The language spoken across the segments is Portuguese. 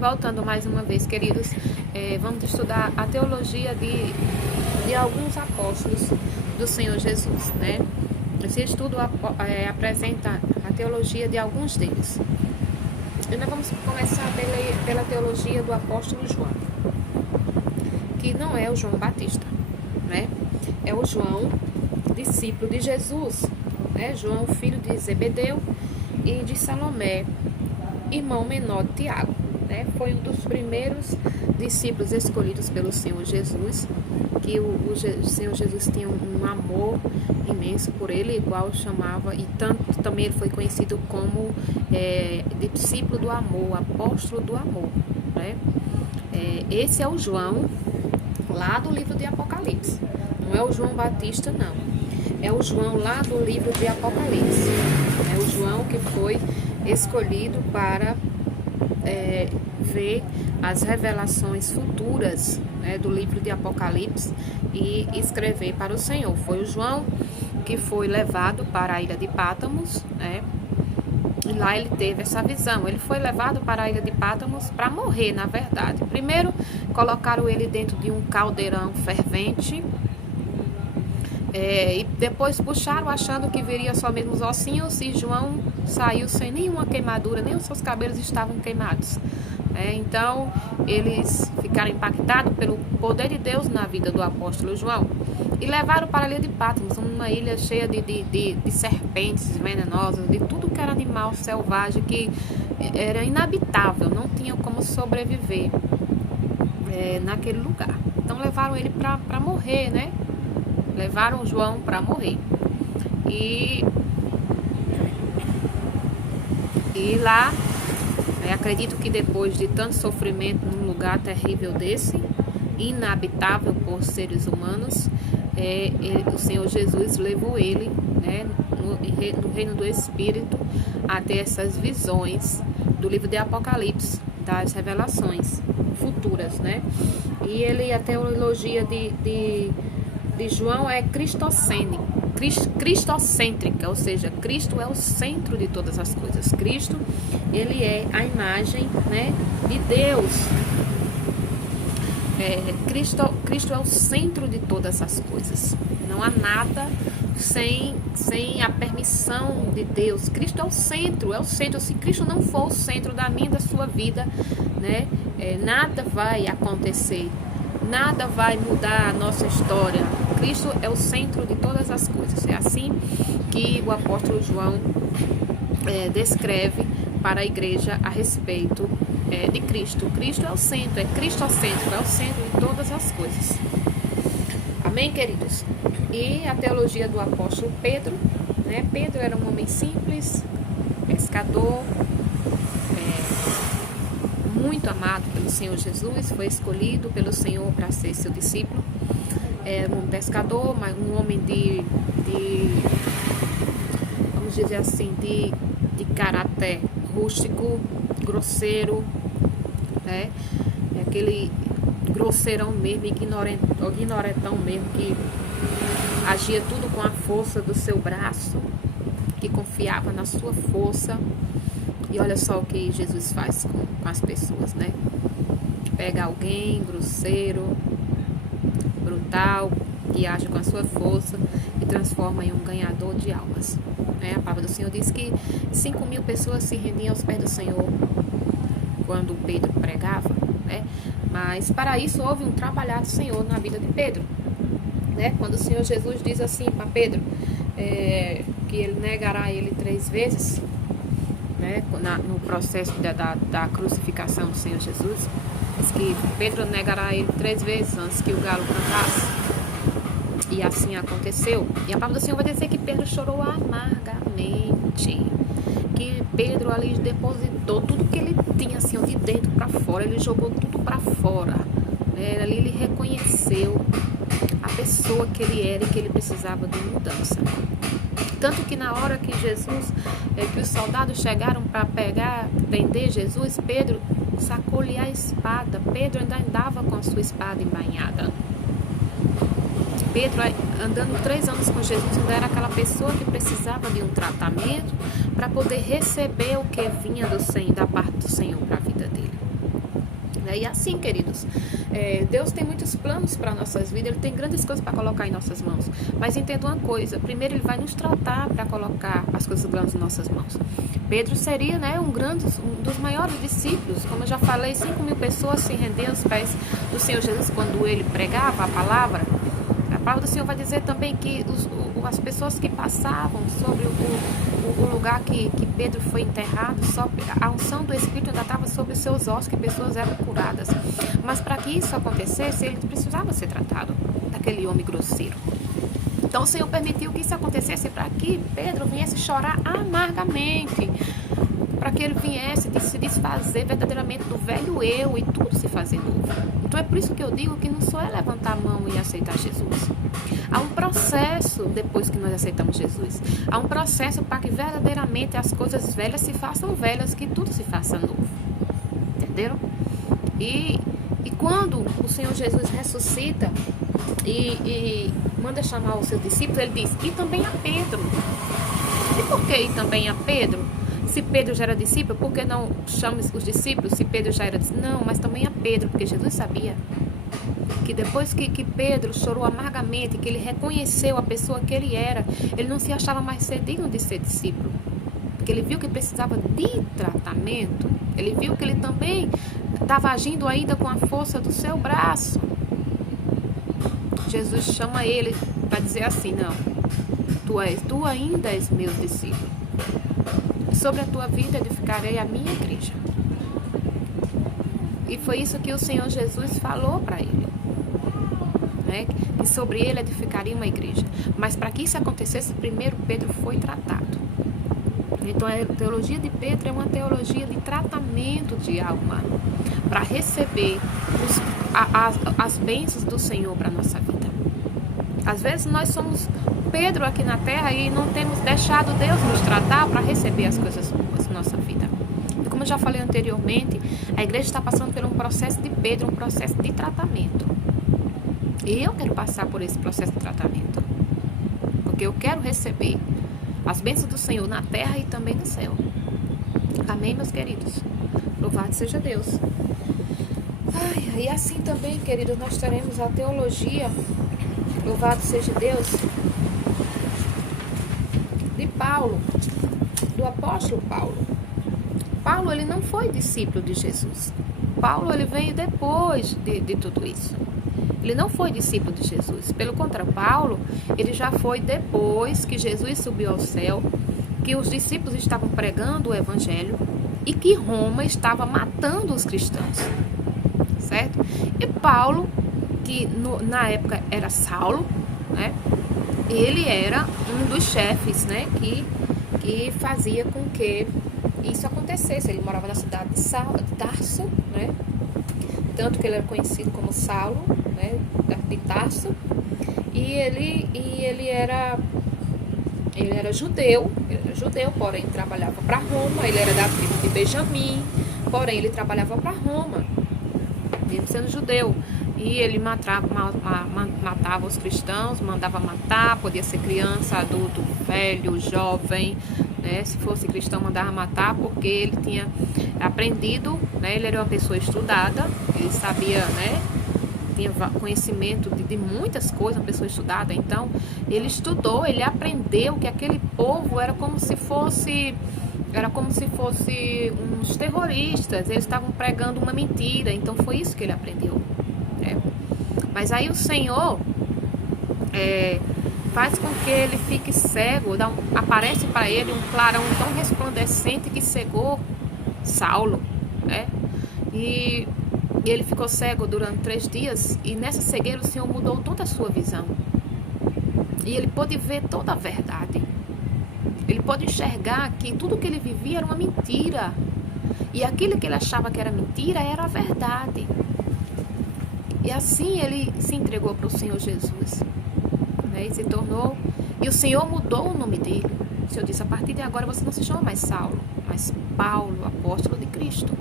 Voltando mais uma vez, queridos, vamos estudar a teologia de alguns apóstolos do Senhor Jesus, né? Esse estudo apresenta a teologia de alguns deles. E nós vamos começar pela teologia do apóstolo João, que não é o João Batista, né? É o João, discípulo de Jesus, né? João, filho de Zebedeu e de Salomé, irmão menor de Tiago, né? Foi um dos primeiros discípulos escolhidos pelo Senhor Jesus, que o Senhor Jesus tinha um amor imenso por ele, igual chamava, e tanto também ele foi conhecido como discípulo do amor, apóstolo do amor, né? Esse é o João lá do livro de Apocalipse, não é o João Batista, não, é o João lá do livro de Apocalipse, é o João que foi escolhido para ver as revelações futuras, né, do livro de Apocalipse e escrever para o Senhor. Foi o João que foi levado para a ilha de Pátmos, né, e lá ele teve essa visão. Ele foi levado para a ilha de Pátmos para morrer, na verdade. Primeiro colocaram ele dentro de um caldeirão fervente, e depois puxaram achando que viria só mesmo os ossinhos, e João saiu sem nenhuma queimadura, nem os seus cabelos estavam queimados. Então eles ficaram impactados pelo poder de Deus na vida do apóstolo João e levaram para a ilha de Pátmos, uma ilha cheia de serpentes venenosas, de tudo que era animal selvagem, que era inabitável, não tinha como sobreviver naquele lugar. Então levaram ele para morrer, né? Levaram João para morrer. E lá, acredito que depois de tanto sofrimento num lugar terrível desse, inabitável por seres humanos, o Senhor Jesus levou ele, né, no reino do Espírito, a ter essas visões do livro de Apocalipse, das revelações futuras, né? E a teologia de João é cristocêntrica, ou seja, Cristo é o centro de todas as coisas. Cristo, ele é a imagem, né, de Deus. Cristo é o centro de todas as coisas. Não há nada sem a permissão de Deus. Cristo é o centro, Se Cristo não for o centro da minha e da sua vida, né, nada vai acontecer. Nada vai mudar a nossa história. Cristo é o centro de todas as coisas. É assim que o apóstolo João descreve para a igreja a respeito de Cristo. Cristo é o centro, é cristocêntrico, é o centro de todas as coisas. Amém, queridos? E a teologia do apóstolo Pedro, né? Pedro era um homem simples, pescador, muito amado pelo Senhor Jesus, foi escolhido pelo Senhor para ser seu discípulo. Era um pescador, mas um homem vamos dizer assim, de caráter rústico, grosseiro, né? Aquele grosseirão mesmo, ignorantão mesmo, que agia tudo com a força do seu braço, que confiava na sua força. E olha só o que Jesus faz com as pessoas, né? Pega alguém grosseiro, brutal, que age com a sua força e transforma em um ganhador de almas. A palavra do Senhor diz que 5.000 pessoas se rendiam aos pés do Senhor quando Pedro pregava, né? Mas para isso houve um trabalhar do Senhor na vida de Pedro, né? Quando o Senhor Jesus diz assim para Pedro, que ele negará ele 3 vezes, né, no processo da crucificação do Senhor Jesus, diz que Pedro negará ele 3 vezes antes que o galo cantasse. E assim aconteceu. E a palavra do Senhor vai dizer que Pedro chorou amargamente, que Pedro ali depositou tudo que ele tinha assim, de dentro para fora, ele jogou tudo para fora, né? Ali ele reconheceu a pessoa que ele era e que ele precisava de mudança. Tanto que na hora que que os soldados chegaram para prender Jesus, Pedro sacou-lhe a espada. Pedro ainda andava com a sua espada embainhada. Pedro, andando 3 anos com Jesus, ainda era aquela pessoa que precisava de um tratamento para poder receber o que vinha da parte do Senhor para a vida dele. E assim, queridos, Deus tem muitos planos para nossas vidas, Ele tem grandes coisas para colocar em nossas mãos. Mas entenda uma coisa, primeiro Ele vai nos tratar para colocar as coisas grandes em nossas mãos. Pedro seria, né, um dos maiores discípulos. Como eu já falei, 5.000 pessoas se rendiam aos pés do Senhor Jesus quando Ele pregava a palavra. A palavra do Senhor vai dizer também que as pessoas que passavam sobre o lugar que Pedro foi enterrado, a unção do Espírito ainda estava sobre os seus ossos, que pessoas eram curadas. Mas para que isso acontecesse, ele precisava ser tratado daquele homem grosseiro. Então o Senhor permitiu que isso acontecesse para que Pedro viesse chorar amargamente, para que ele viesse se desfazer verdadeiramente do velho eu e tudo se fazer novo. Então é por isso que eu digo que não só é levantar a mão e aceitar Jesus. Há um processo depois que nós aceitamos Jesus. Há um processo para que verdadeiramente as coisas velhas se façam velhas, que tudo se faça novo. Entenderam? E quando o Senhor Jesus ressuscita e manda chamar os seus discípulos, ele diz, e também a Pedro. E por que e também a Pedro? Se Pedro já era discípulo, por que não chama os discípulos se Pedro já era discípulo? Não, mas também a Pedro, porque Jesus sabia que depois que Pedro chorou amargamente, que ele reconheceu a pessoa que ele era, ele não se achava mais ser digno de ser discípulo, porque ele viu que precisava de tratamento, ele viu que ele também estava agindo ainda com a força do seu braço. Jesus chama ele para dizer assim, não, tu ainda és meu discípulo. Sobre a tua vida edificarei a minha igreja. E foi isso que o Senhor Jesus falou para ele, né? Que sobre ele edificaria uma igreja. Mas para que isso acontecesse, primeiro Pedro foi tratado. Então a teologia de Pedro é uma teologia de tratamento de alma, para receber as bênçãos do Senhor para a nossa vida. Às vezes nós somos Pedro aqui na terra e não temos deixado Deus nos tratar para receber as coisas boas na nossa vida. E como eu já falei anteriormente, a igreja está passando por um processo de Pedro, um processo de tratamento. E eu quero passar por esse processo de tratamento, porque eu quero receber as bênçãos do Senhor na terra e também no céu. Amém, meus queridos? Louvado seja Deus. E assim também, queridos, nós teremos a teologia, louvado seja Deus, de Paulo, do apóstolo Paulo. Paulo, ele não foi discípulo de Jesus. Paulo, ele veio depois de tudo isso. Ele não foi discípulo de Jesus. Pelo contrário, Paulo, ele já foi depois que Jesus subiu ao céu, que os discípulos estavam pregando o evangelho e que Roma estava matando os cristãos. Certo? E Paulo, que na época era Saulo, né? Ele era um dos chefes, né? Que fazia com que isso acontecesse. Ele morava na cidade de Tarso, né? Tanto que ele era conhecido como Saulo, né? De Tarso. E ele era judeu, porém trabalhava para Roma. Ele era da tribo de Benjamim, porém ele trabalhava para Roma, mesmo sendo judeu. E ele matava os cristãos, mandava matar, podia ser criança, adulto, velho, jovem, né? Se fosse cristão, mandava matar, porque ele tinha aprendido, né? Ele era uma pessoa estudada, ele sabia, né? Tinha conhecimento de muitas coisas, uma pessoa estudada. Então, ele estudou, ele aprendeu que aquele povo era como se fosse uns terroristas, eles estavam pregando uma mentira. Então, foi isso que ele aprendeu. Mas aí o Senhor faz com que ele fique cego, aparece para ele um clarão tão resplandecente que cegou Saulo, né? E ele ficou cego durante 3 dias, e nessa cegueira o Senhor mudou toda a sua visão. E ele pôde ver toda a verdade. Ele pôde enxergar que tudo que ele vivia era uma mentira. E aquilo que ele achava que era mentira era a verdade. E assim ele se entregou para o Senhor Jesus, né? E se tornou. E o Senhor mudou o nome dele. O Senhor disse: a partir de agora você não se chama mais Saulo, mas Paulo, apóstolo de Cristo.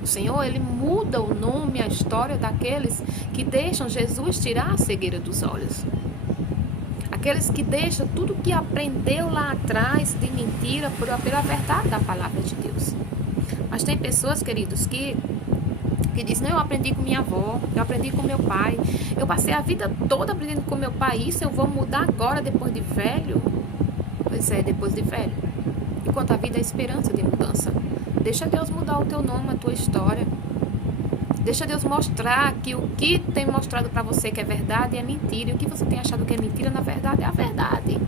O Senhor, ele muda o nome, a história daqueles que deixam Jesus tirar a cegueira dos olhos. Aqueles que deixam tudo que aprendeu lá atrás de mentira pela verdade da palavra de Deus. Mas tem pessoas, queridos, que que diz, não, eu aprendi com minha avó, eu aprendi com meu pai, eu passei a vida toda aprendendo com meu pai, isso eu vou mudar agora depois de velho? Pois é, depois de velho. Enquanto a vida é esperança de mudança. Deixa Deus mudar o teu nome, a tua história. Deixa Deus mostrar que o que tem mostrado para você que é verdade é mentira. E o que você tem achado que é mentira, na verdade, é a verdade.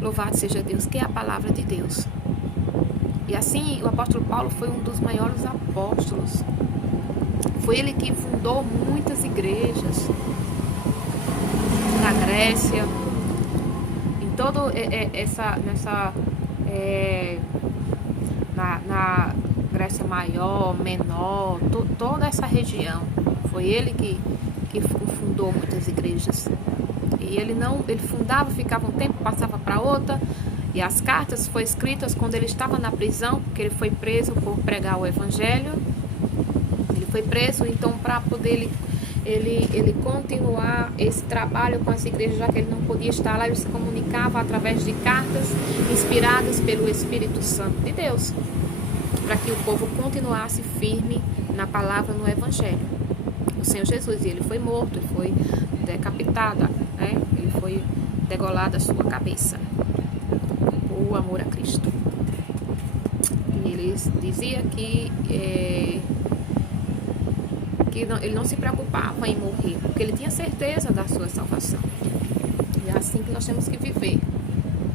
Louvado seja Deus, que é a palavra de Deus. E assim, o apóstolo Paulo foi um dos maiores apóstolos. Foi ele que fundou muitas igrejas na Grécia, em todo na Grécia Maior, Menor, toda essa região. Foi ele que fundou muitas igrejas. E ele fundava, ficava um tempo, passava para outra. E as cartas foram escritas quando ele estava na prisão, porque ele foi preso por pregar o evangelho. Ele foi preso, então, para poder ele continuar esse trabalho com as igrejas, já que ele não podia estar lá, ele se comunicava através de cartas inspiradas pelo Espírito Santo de Deus, para que o povo continuasse firme na palavra, no evangelho. O Senhor Jesus, ele foi morto, ele foi decapitado, né? Ele foi degolado a sua cabeça. O amor a Cristo. E ele dizia que ele não se preocupava em morrer, porque ele tinha certeza da sua salvação. E é assim que nós temos que viver,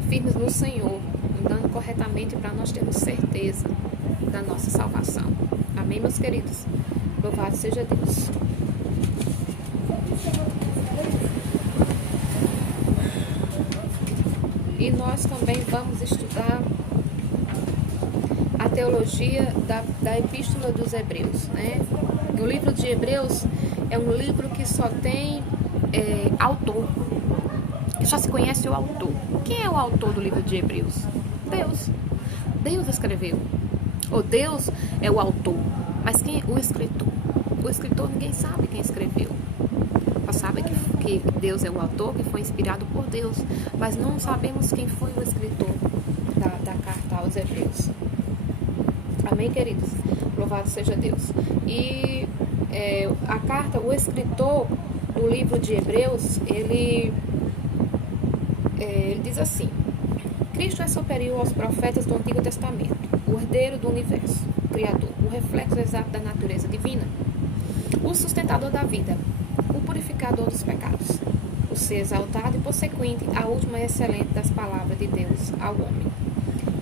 firmes no Senhor, andando corretamente, para nós termos certeza da nossa salvação. Amém, meus queridos? Louvado seja Deus. E nós também vamos estudar a teologia da Epístola dos Hebreus, né? O livro de Hebreus é um livro que só tem autor, que só se conhece o autor. Quem é o autor do livro de Hebreus? Deus. Deus escreveu. Ou Deus é o autor. Mas quem é o escritor? O escritor ninguém sabe quem escreveu. Só sabe que Deus é o autor, que foi inspirado por Deus. Mas não sabemos quem foi o escritor da carta aos Hebreus. Amém, queridos? Louvado seja Deus. E a carta, o escritor do livro de Hebreus, ele diz assim: Cristo é superior aos profetas do Antigo Testamento, o herdeiro do universo, o Criador, o reflexo exato da natureza divina, o sustentador da vida, o purificador dos pecados, o ser exaltado e, por consequente, a última e excelente das palavras de Deus ao homem.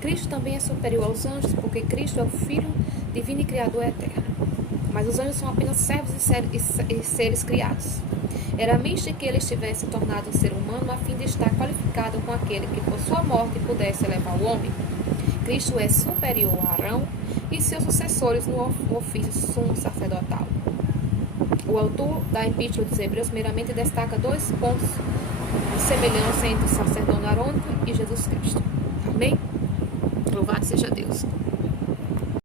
Cristo também é superior aos anjos, porque Cristo é o Filho divino e Criador eterno. Mas os anjos são apenas servos e seres criados. Era misto que ele estivesse tornado um ser humano a fim de estar qualificado com aquele que por sua morte pudesse elevar o homem. Cristo é superior a Arão e seus sucessores no ofício sumo sacerdotal. O autor da Epístola dos Hebreus meramente destaca 2 pontos de semelhança entre o sacerdócio arônico e Jesus Cristo. Amém? Louvado seja Deus.